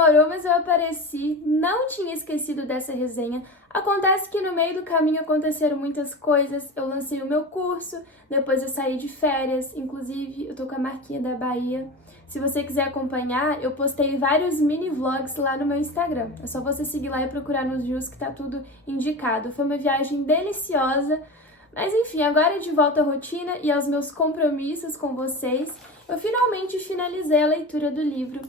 demorou, mas eu apareci, não tinha esquecido dessa resenha. Acontece que no meio do caminho aconteceram muitas coisas, eu lancei o meu curso, depois eu saí de férias, inclusive eu tô com a marquinha da Bahia. Se você quiser acompanhar, eu postei vários mini vlogs lá no meu Instagram. É só você seguir lá e procurar nos Reels que tá tudo indicado. Foi uma viagem deliciosa, mas enfim, agora de volta à rotina e aos meus compromissos com vocês, eu finalmente finalizei a leitura do livro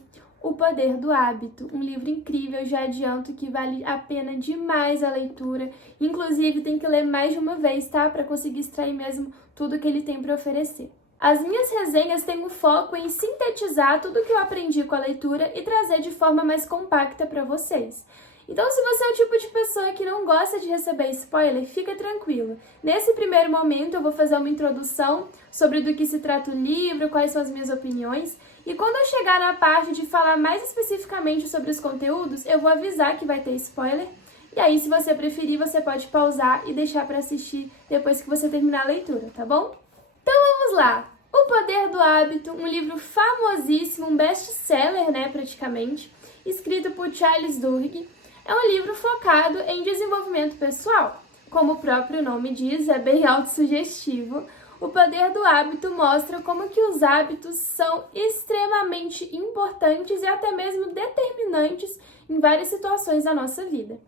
O Poder do Hábito, um livro incrível, já adianto que vale a pena demais a leitura, inclusive tem que ler mais de uma vez, tá? Para conseguir extrair mesmo tudo que ele tem para oferecer. As minhas resenhas têm o foco em sintetizar tudo que eu aprendi com a leitura e trazer de forma mais compacta para vocês. Então, se você é o tipo de pessoa que não gosta de receber spoiler, fica tranquilo. Nesse primeiro momento, eu vou fazer uma introdução sobre do que se trata o livro, quais são as minhas opiniões, e quando eu chegar na parte de falar mais especificamente sobre os conteúdos, eu vou avisar que vai ter spoiler, e aí, se você preferir, você pode pausar e deixar para assistir depois que você terminar a leitura, tá bom? Então, vamos lá! O Poder do Hábito, um livro famosíssimo, um best-seller, né, praticamente, escrito por Charles Duhigg. É um livro focado em desenvolvimento pessoal. Como o próprio nome diz, é bem autossugestivo. O Poder do Hábito mostra como que os hábitos são extremamente importantes e até mesmo determinantes em várias situações da nossa vida.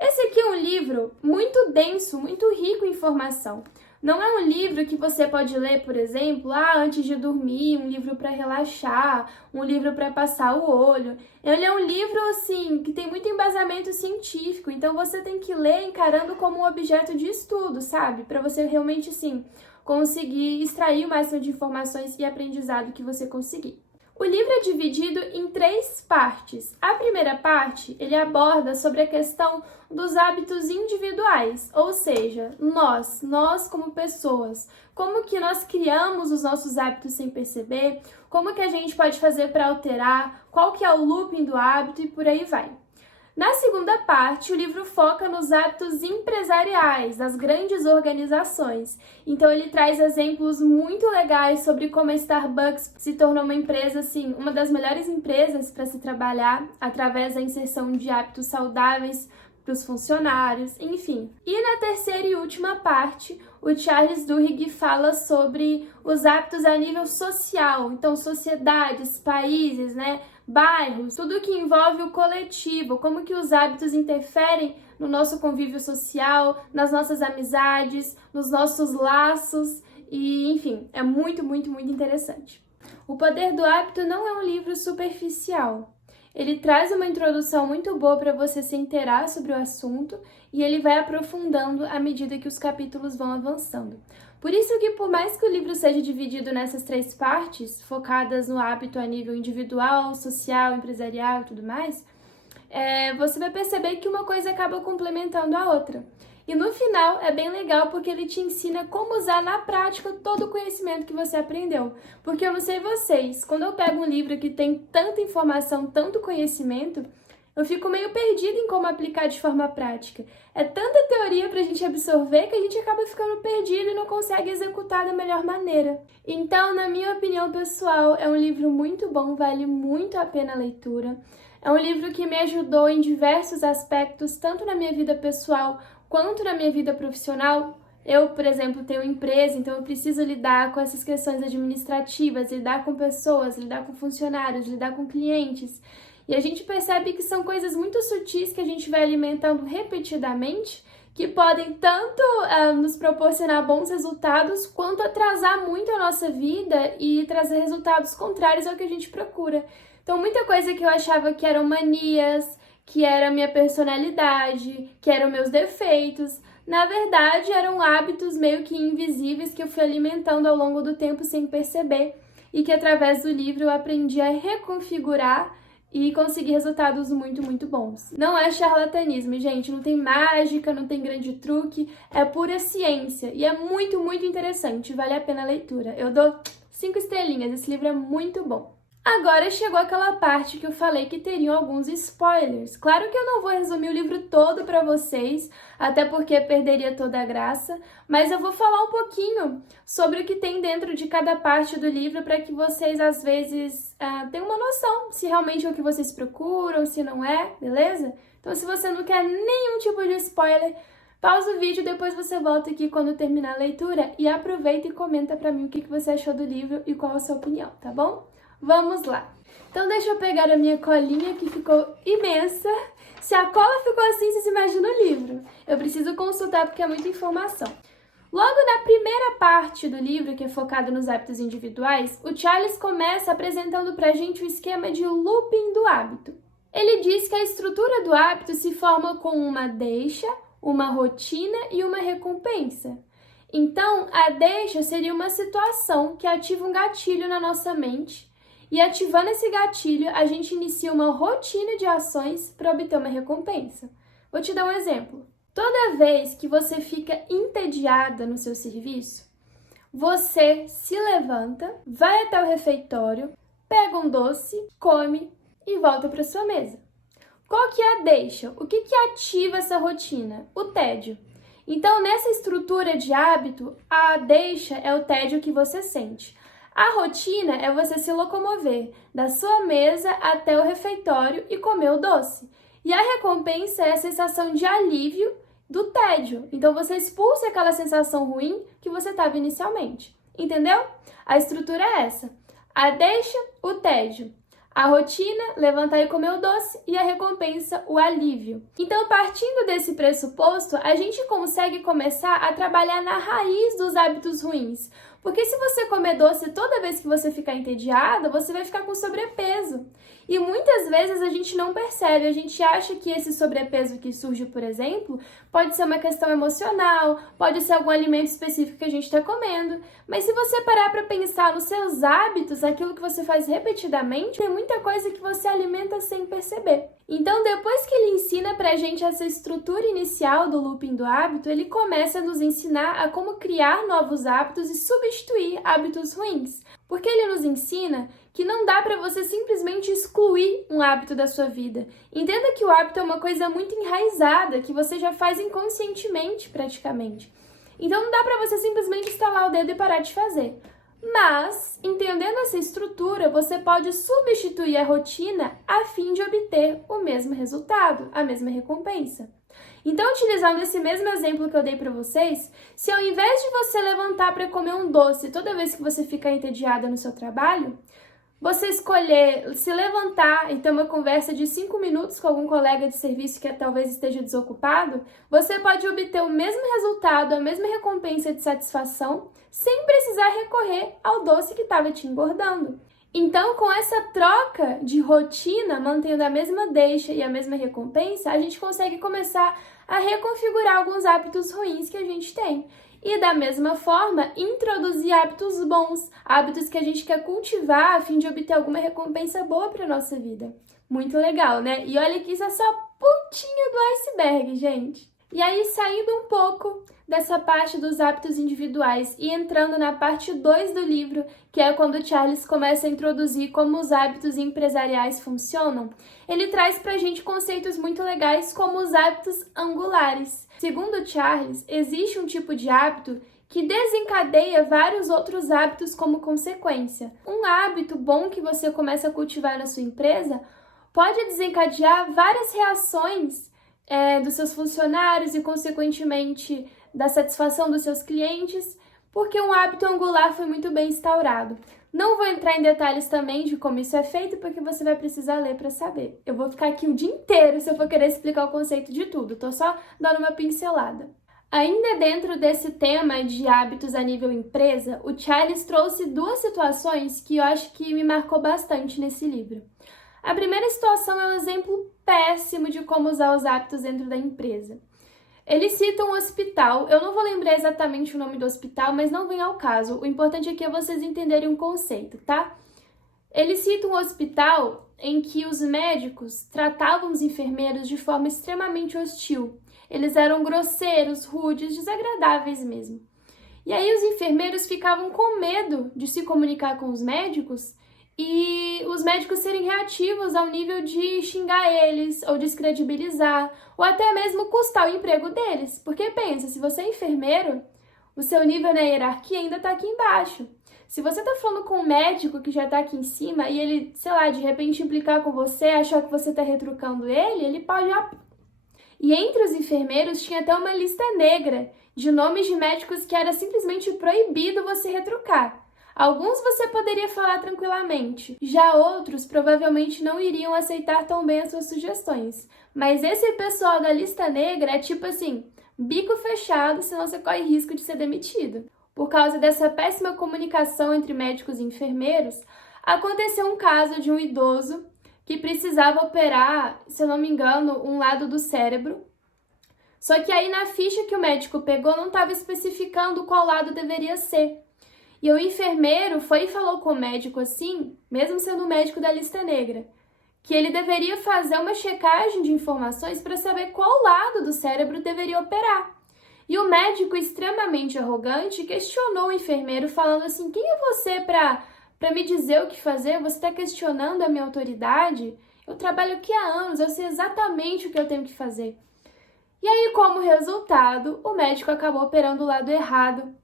Esse aqui é um livro muito denso, muito rico em informação. Não é um livro que você pode ler, por exemplo, antes de dormir, um livro para relaxar, um livro para passar o olho. Ele é um livro, assim, que tem muito embasamento científico, então você tem que ler encarando como um objeto de estudo, sabe? Para você realmente, assim, conseguir extrair o máximo de informações e aprendizado que você conseguir. O livro é dividido em 3 partes. A primeira parte, ele aborda sobre a questão dos hábitos individuais, ou seja, nós como pessoas, como que nós criamos os nossos hábitos sem perceber, como que a gente pode fazer para alterar, qual que é o looping do hábito e por aí vai. Na segunda parte, o livro foca nos hábitos empresariais das grandes organizações. Então ele traz exemplos muito legais sobre como a Starbucks se tornou uma empresa, assim, uma das melhores empresas para se trabalhar através da inserção de hábitos saudáveis para os funcionários, enfim. E na terceira e última parte, o Charles Duhigg fala sobre os hábitos a nível social, então sociedades, países, né, bairros, tudo que envolve o coletivo, como que os hábitos interferem no nosso convívio social, nas nossas amizades, nos nossos laços e, enfim, é muito, muito, muito interessante. O Poder do Hábito não é um livro superficial. Ele traz uma introdução muito boa para você se inteirar sobre o assunto e ele vai aprofundando à medida que os capítulos vão avançando. Por isso que, por mais que o livro seja dividido nessas 3 partes, focadas no hábito a nível individual, social, empresarial e tudo mais, você vai perceber que uma coisa acaba complementando a outra. E no final é bem legal porque ele te ensina como usar na prática todo o conhecimento que você aprendeu. Porque eu não sei vocês, quando eu pego um livro que tem tanta informação, tanto conhecimento, eu fico meio perdida em como aplicar de forma prática. É tanta teoria pra gente absorver que a gente acaba ficando perdido e não consegue executar da melhor maneira. Então, na minha opinião pessoal, é um livro muito bom, vale muito a pena a leitura. É um livro que me ajudou em diversos aspectos, tanto na minha vida pessoal quanto na minha vida profissional. Eu, por exemplo, tenho empresa, então eu preciso lidar com essas questões administrativas, lidar com pessoas, lidar com funcionários, lidar com clientes. E a gente percebe que são coisas muito sutis que a gente vai alimentando repetidamente, que podem tanto nos proporcionar bons resultados, quanto atrasar muito a nossa vida e trazer resultados contrários ao que a gente procura. Então, muita coisa que eu achava que eram manias, que era a minha personalidade, que eram meus defeitos, na verdade eram hábitos meio que invisíveis que eu fui alimentando ao longo do tempo sem perceber e que através do livro eu aprendi a reconfigurar e conseguir resultados muito, muito bons. Não é charlatanismo, gente, não tem mágica, não tem grande truque, é pura ciência e é muito, muito interessante, vale a pena a leitura. Eu dou 5 estrelinhas, esse livro é muito bom. Agora chegou aquela parte que eu falei que teriam alguns spoilers. Claro que eu não vou resumir o livro todo para vocês, até porque perderia toda a graça, mas eu vou falar um pouquinho sobre o que tem dentro de cada parte do livro para que vocês, às vezes, tenham uma noção se realmente é o que vocês procuram, se não é, beleza? Então, se você não quer nenhum tipo de spoiler, pausa o vídeo e depois você volta aqui quando terminar a leitura e aproveita e comenta para mim o que você achou do livro e qual a sua opinião, tá bom? Vamos lá! Então deixa eu pegar a minha colinha que ficou imensa. Se a cola ficou assim, você se imagina o livro. Eu preciso consultar porque é muita informação. Logo na primeira parte do livro, que é focado nos hábitos individuais, o Charles começa apresentando pra gente o esquema de looping do hábito. Ele diz que a estrutura do hábito se forma com uma deixa, uma rotina e uma recompensa. Então, a deixa seria uma situação que ativa um gatilho na nossa mente. E ativando esse gatilho, a gente inicia uma rotina de ações para obter uma recompensa. Vou te dar um exemplo. Toda vez que você fica entediada no seu serviço, você se levanta, vai até o refeitório, pega um doce, come e volta para sua mesa. Qual que é a deixa? O que ativa essa rotina? O tédio. Então, nessa estrutura de hábito, a deixa é o tédio que você sente. A rotina é você se locomover da sua mesa até o refeitório e comer o doce. E a recompensa é a sensação de alívio do tédio. Então, você expulsa aquela sensação ruim que você estava inicialmente. Entendeu? A estrutura é essa. A deixa, o tédio. A rotina, levantar e comer o doce, e a recompensa, o alívio. Então, partindo desse pressuposto, a gente consegue começar a trabalhar na raiz dos hábitos ruins. Porque se você comer doce toda vez que você ficar entediada, você vai ficar com sobrepeso. E muitas vezes a gente não percebe, a gente acha que esse sobrepeso que surge, por exemplo, pode ser uma questão emocional, pode ser algum alimento específico que a gente está comendo. Mas se você parar para pensar nos seus hábitos, aquilo que você faz repetidamente, tem muita coisa que você alimenta sem perceber. Então, depois que ele ensina pra gente essa estrutura inicial do looping do hábito, ele começa a nos ensinar a como criar novos hábitos e substituir hábitos ruins. Porque ele nos ensina que não dá para você simplesmente excluir um hábito da sua vida. Entenda que o hábito é uma coisa muito enraizada, que você já faz inconscientemente, praticamente. Então, não dá para você simplesmente estalar o dedo e parar de fazer. Mas, entendendo essa estrutura, você pode substituir a rotina a fim de obter o mesmo resultado, a mesma recompensa. Então, utilizando esse mesmo exemplo que eu dei para vocês, se ao invés de você levantar para comer um doce toda vez que você ficar entediada no seu trabalho, você escolher se levantar e ter uma conversa de 5 minutos com algum colega de serviço que talvez esteja desocupado, você pode obter o mesmo resultado, a mesma recompensa de satisfação, sem precisar recorrer ao doce que estava te engordando. Então, com essa troca de rotina, mantendo a mesma deixa e a mesma recompensa, a gente consegue começar a reconfigurar alguns hábitos ruins que a gente tem. E da mesma forma, introduzir hábitos bons, hábitos que a gente quer cultivar a fim de obter alguma recompensa boa para a nossa vida. Muito legal, né? E olha que isso é só a pontinha do iceberg, gente. E aí, saindo um pouco dessa parte dos hábitos individuais e entrando na parte 2 do livro, que é quando Charles começa a introduzir como os hábitos empresariais funcionam, ele traz pra gente conceitos muito legais como os hábitos angulares. Segundo Charles, existe um tipo de hábito que desencadeia vários outros hábitos como consequência. Um hábito bom que você começa a cultivar na sua empresa pode desencadear várias reações dos seus funcionários e, consequentemente, da satisfação dos seus clientes, porque um hábito angular foi muito bem instaurado. Não vou entrar em detalhes também de como isso é feito, porque você vai precisar ler para saber. Eu vou ficar aqui o dia inteiro se eu for querer explicar o conceito de tudo, tô só dando uma pincelada. Ainda dentro desse tema de hábitos a nível empresa, o Charles trouxe 2 situações que eu acho que me marcou bastante nesse livro. A primeira situação é um exemplo péssimo de como usar os hábitos dentro da empresa. Ele cita um hospital, eu não vou lembrar exatamente o nome do hospital, mas não vem ao caso. O importante aqui é vocês entenderem um conceito, tá? Ele cita um hospital em que os médicos tratavam os enfermeiros de forma extremamente hostil. Eles eram grosseiros, rudes, desagradáveis mesmo. E aí os enfermeiros ficavam com medo de se comunicar com os médicos e os médicos serem reativos ao nível de xingar eles, ou descredibilizar, ou até mesmo custar o emprego deles. Porque pensa, se você é enfermeiro, o seu nível na hierarquia ainda tá aqui embaixo. Se você tá falando com um médico que já tá aqui em cima e ele, sei lá, de repente implicar com você, achar que você tá retrucando ele pode... E entre os enfermeiros tinha até uma lista negra de nomes de médicos que era simplesmente proibido você retrucar. Alguns você poderia falar tranquilamente, já outros provavelmente não iriam aceitar tão bem as suas sugestões. Mas esse pessoal da lista negra é tipo assim, bico fechado, senão você corre risco de ser demitido. Por causa dessa péssima comunicação entre médicos e enfermeiros, aconteceu um caso de um idoso que precisava operar, se eu não me engano, um lado do cérebro. Só que aí na ficha que o médico pegou não estava especificando qual lado deveria ser. E o enfermeiro foi e falou com o médico assim, mesmo sendo o médico da lista negra, que ele deveria fazer uma checagem de informações para saber qual lado do cérebro deveria operar. E o médico, extremamente arrogante, questionou o enfermeiro falando assim, quem é você para me dizer o que fazer? Você está questionando a minha autoridade? Eu trabalho aqui há anos, eu sei exatamente o que eu tenho que fazer. E aí, como resultado, o médico acabou operando o lado errado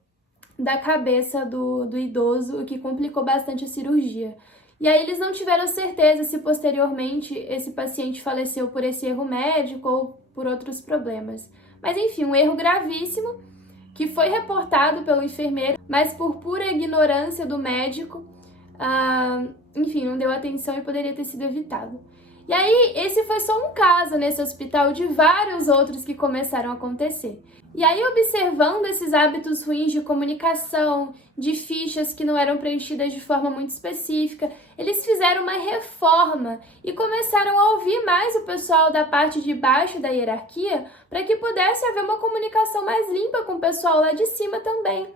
da cabeça do idoso, o que complicou bastante a cirurgia. E aí eles não tiveram certeza se posteriormente esse paciente faleceu por esse erro médico ou por outros problemas. Mas enfim, um erro gravíssimo que foi reportado pelo enfermeiro, mas por pura ignorância do médico, enfim, não deu atenção e poderia ter sido evitado. E aí, esse foi só um caso nesse hospital de vários outros que começaram a acontecer. E aí, observando esses hábitos ruins de comunicação, de fichas que não eram preenchidas de forma muito específica, eles fizeram uma reforma e começaram a ouvir mais o pessoal da parte de baixo da hierarquia para que pudesse haver uma comunicação mais limpa com o pessoal lá de cima também.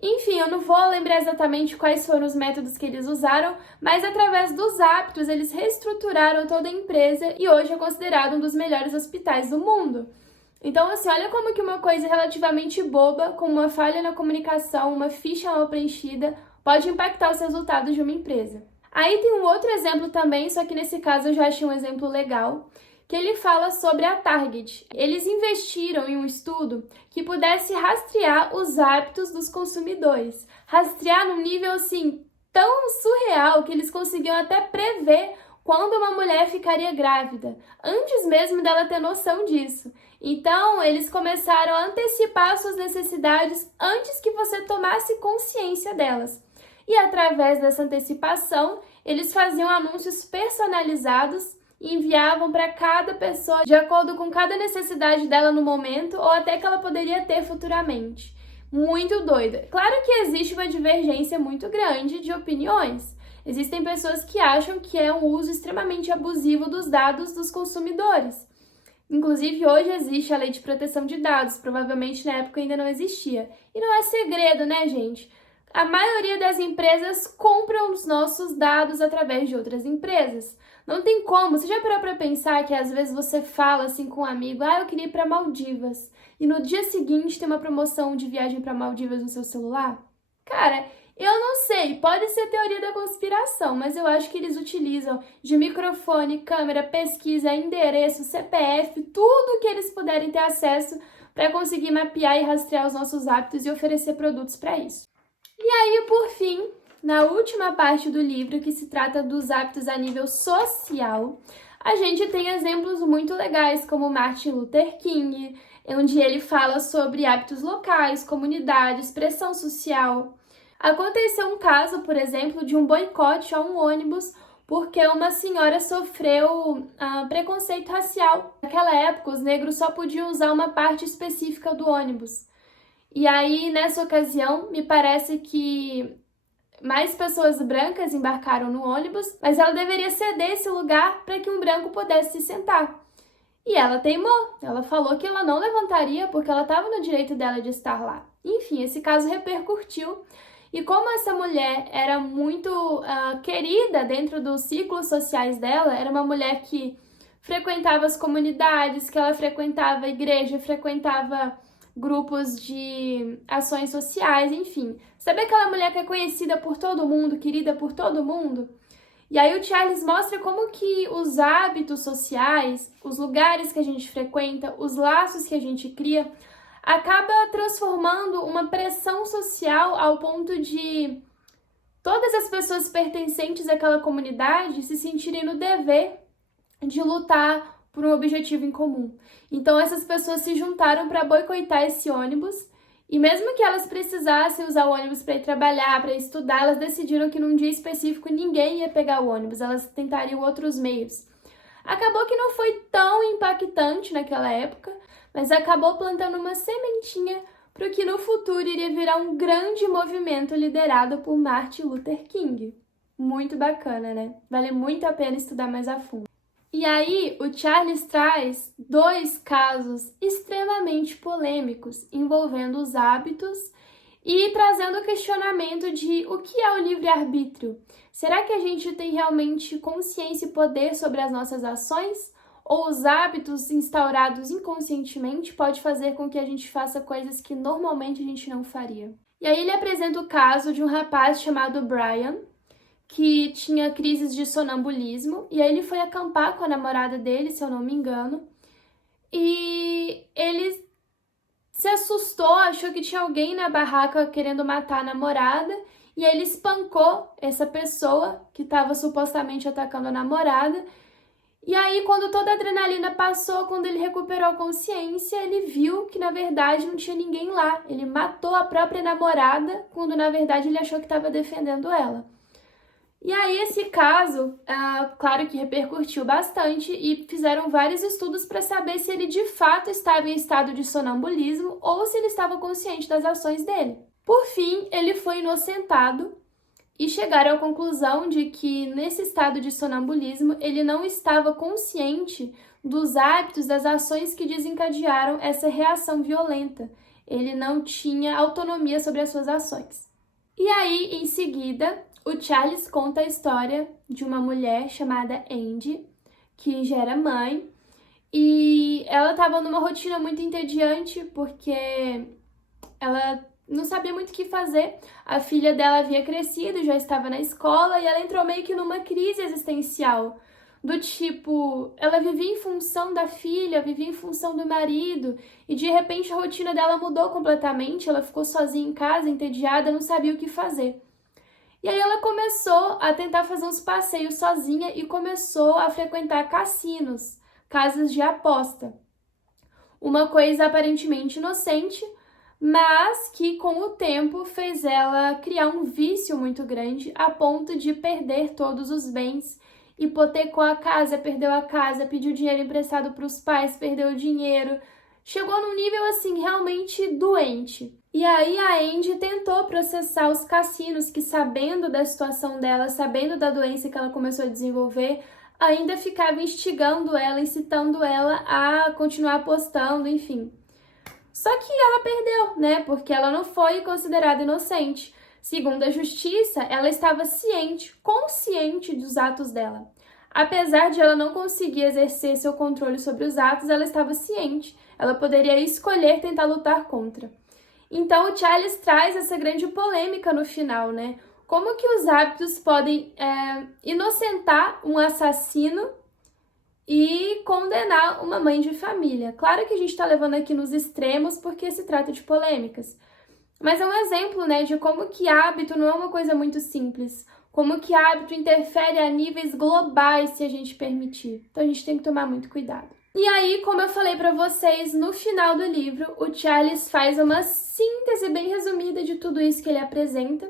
Enfim, eu não vou lembrar exatamente quais foram os métodos que eles usaram, mas através dos hábitos eles reestruturaram toda a empresa e hoje é considerado um dos melhores hospitais do mundo. Então, assim, olha como que uma coisa relativamente boba, com uma falha na comunicação, uma ficha mal preenchida, pode impactar os resultados de uma empresa. Aí tem um outro exemplo também, só que nesse caso eu já achei um exemplo legal, que ele fala sobre a Target. Eles investiram em um estudo que pudesse rastrear os hábitos dos consumidores. Rastrear num nível, assim, tão surreal que eles conseguiam até prever quando uma mulher ficaria grávida, antes mesmo dela ter noção disso. Então, eles começaram a antecipar suas necessidades antes que você tomasse consciência delas. E através dessa antecipação, eles faziam anúncios personalizados e enviavam para cada pessoa de acordo com cada necessidade dela no momento ou até que ela poderia ter futuramente. Muito doido. Claro que existe uma divergência muito grande de opiniões. Existem pessoas que acham que é um uso extremamente abusivo dos dados dos consumidores. Inclusive, hoje existe a Lei de Proteção de Dados, provavelmente na época ainda não existia. E não é segredo, né, gente? A maioria das empresas compram os nossos dados através de outras empresas. Não tem como. Você já parou para pensar que às vezes você fala assim com um amigo, eu queria ir para Maldivas, e no dia seguinte tem uma promoção de viagem para Maldivas no seu celular? Cara, eu não sei, pode ser teoria da conspiração, mas eu acho que eles utilizam de microfone, câmera, pesquisa, endereço, CPF, tudo que eles puderem ter acesso para conseguir mapear e rastrear os nossos hábitos e oferecer produtos para isso. E aí, por fim, na última parte do livro, que se trata dos hábitos a nível social, a gente tem exemplos muito legais, como Martin Luther King, onde ele fala sobre hábitos locais, comunidades, pressão social. Aconteceu um caso, por exemplo, de um boicote a um ônibus porque uma senhora sofreu preconceito racial. Naquela época, os negros só podiam usar uma parte específica do ônibus. E aí, nessa ocasião, me parece que mais pessoas brancas embarcaram no ônibus, mas ela deveria ceder esse lugar para que um branco pudesse se sentar. E ela teimou, ela falou que ela não levantaria porque ela estava no direito dela de estar lá. Enfim, esse caso repercutiu. E como essa mulher era muito querida dentro dos ciclos sociais dela, era uma mulher que frequentava as comunidades, que ela frequentava a igreja, frequentava grupos de ações sociais, enfim. Sabe aquela mulher que é conhecida por todo mundo, querida por todo mundo? E aí o Charles mostra como que os hábitos sociais, os lugares que a gente frequenta, os laços que a gente cria, acaba transformando uma pressão social ao ponto de todas as pessoas pertencentes àquela comunidade se sentirem no dever de lutar por um objetivo em comum. Então essas pessoas se juntaram para boicotar esse ônibus e mesmo que elas precisassem usar o ônibus para ir trabalhar, para estudar, elas decidiram que num dia específico ninguém ia pegar o ônibus, elas tentariam outros meios. Acabou que não foi tão impactante naquela época, mas acabou plantando uma sementinha para o que no futuro iria virar um grande movimento liderado por Martin Luther King. Muito bacana, né? Vale muito a pena estudar mais a fundo. E aí, o Charles traz 2 casos extremamente polêmicos envolvendo os hábitos e trazendo o questionamento de o que é o livre-arbítrio. Será que a gente tem realmente consciência e poder sobre as nossas ações? Ou os hábitos instaurados inconscientemente pode fazer com que a gente faça coisas que normalmente a gente não faria? E aí ele apresenta o caso de um rapaz chamado Brian, que tinha crises de sonambulismo, e aí ele foi acampar com a namorada dele, se eu não me engano, e ele se assustou, achou que tinha alguém na barraca querendo matar a namorada, e aí ele espancou essa pessoa que estava supostamente atacando a namorada. E aí, quando toda a adrenalina passou, quando ele recuperou a consciência, ele viu que, na verdade, não tinha ninguém lá. Ele matou a própria namorada, quando, na verdade, ele achou que estava defendendo ela. E aí, esse caso, claro que repercutiu bastante e fizeram vários estudos para saber se ele, de fato, estava em estado de sonambulismo ou se ele estava consciente das ações dele. Por fim, ele foi inocentado e chegaram à conclusão de que, nesse estado de sonambulismo, ele não estava consciente dos hábitos, das ações que desencadearam essa reação violenta. Ele não tinha autonomia sobre as suas ações. E aí, em seguida, o Charles conta a história de uma mulher chamada Andy, que já era mãe, e ela estava numa rotina muito entediante, porque ela não sabia muito o que fazer. A filha dela havia crescido, já estava na escola, e ela entrou meio que numa crise existencial, do tipo, ela vivia em função da filha, vivia em função do marido, e de repente a rotina dela mudou completamente, ela ficou sozinha em casa, entediada, não sabia o que fazer. E aí ela começou a tentar fazer uns passeios sozinha e começou a frequentar cassinos, casas de aposta. Uma coisa aparentemente inocente, mas que com o tempo fez ela criar um vício muito grande a ponto de perder todos os bens, hipotecou a casa, perdeu a casa, pediu dinheiro emprestado para os pais, perdeu o dinheiro, chegou num nível assim realmente doente. E aí a Andy tentou processar os cassinos que, sabendo da situação dela, sabendo da doença que ela começou a desenvolver, ainda ficava instigando ela, incitando ela a continuar apostando, enfim. Só que ela perdeu, né? Porque ela não foi considerada inocente. Segundo a justiça, ela estava ciente, consciente dos atos dela. Apesar de ela não conseguir exercer seu controle sobre os atos, ela estava ciente. Ela poderia escolher tentar lutar contra. Então, o Charles traz essa grande polêmica no final, né? Como que os hábitos podem inocentar um assassino e condenar uma mãe de família? Claro que a gente está levando aqui nos extremos porque se trata de polêmicas. Mas é um exemplo, né, de como que hábito não é uma coisa muito simples. Como que hábito interfere a níveis globais se a gente permitir. Então, a gente tem que tomar muito cuidado. E aí, como eu falei para vocês, no final do livro, o Charles faz uma síntese bem resumida de tudo isso que ele apresenta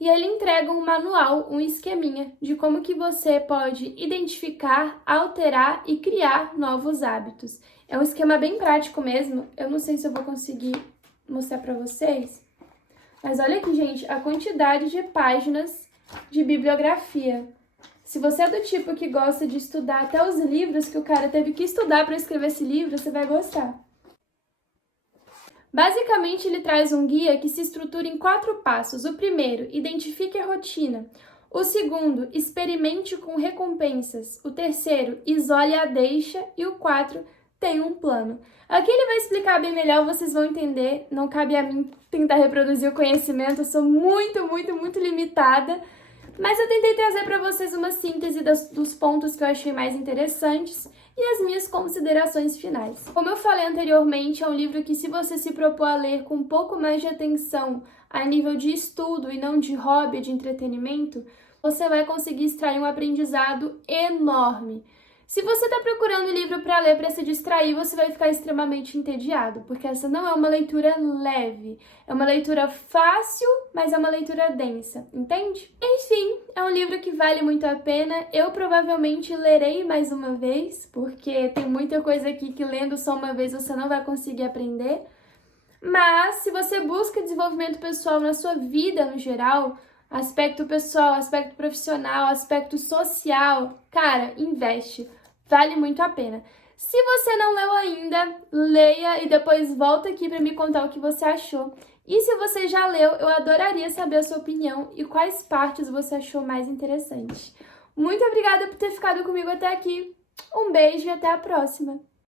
e ele entrega um manual, um esqueminha de como que você pode identificar, alterar e criar novos hábitos. É um esquema bem prático mesmo, eu não sei se eu vou conseguir mostrar para vocês, mas olha aqui, gente, a quantidade de páginas de bibliografia. Se você é do tipo que gosta de estudar até os livros que o cara teve que estudar para escrever esse livro, você vai gostar. Basicamente, ele traz um guia que se estrutura em 4 passos. O primeiro, identifique a rotina. O segundo, experimente com recompensas. O terceiro, isole a deixa. E o 4, tenha um plano. Aqui ele vai explicar bem melhor, vocês vão entender. Não cabe a mim tentar reproduzir o conhecimento, eu sou muito limitada. Mas eu tentei trazer para vocês uma síntese dos pontos que eu achei mais interessantes e as minhas considerações finais. Como eu falei anteriormente, é um livro que, se você se propor a ler com um pouco mais de atenção a nível de estudo e não de hobby, de entretenimento, você vai conseguir extrair um aprendizado enorme. Se você está procurando um livro para ler para se distrair, você vai ficar extremamente entediado, porque essa não é uma leitura leve. É uma leitura fácil, mas é uma leitura densa, entende? Enfim, é um livro que vale muito a pena. Eu provavelmente lerei mais uma vez, porque tem muita coisa aqui que lendo só uma vez você não vai conseguir aprender. Mas se você busca desenvolvimento pessoal na sua vida no geral, aspecto pessoal, aspecto profissional, aspecto social, cara, investe. Vale muito a pena. Se você não leu ainda, leia e depois volta aqui para me contar o que você achou. E se você já leu, eu adoraria saber a sua opinião e quais partes você achou mais interessante. Muito obrigada por ter ficado comigo até aqui. Um beijo e até a próxima!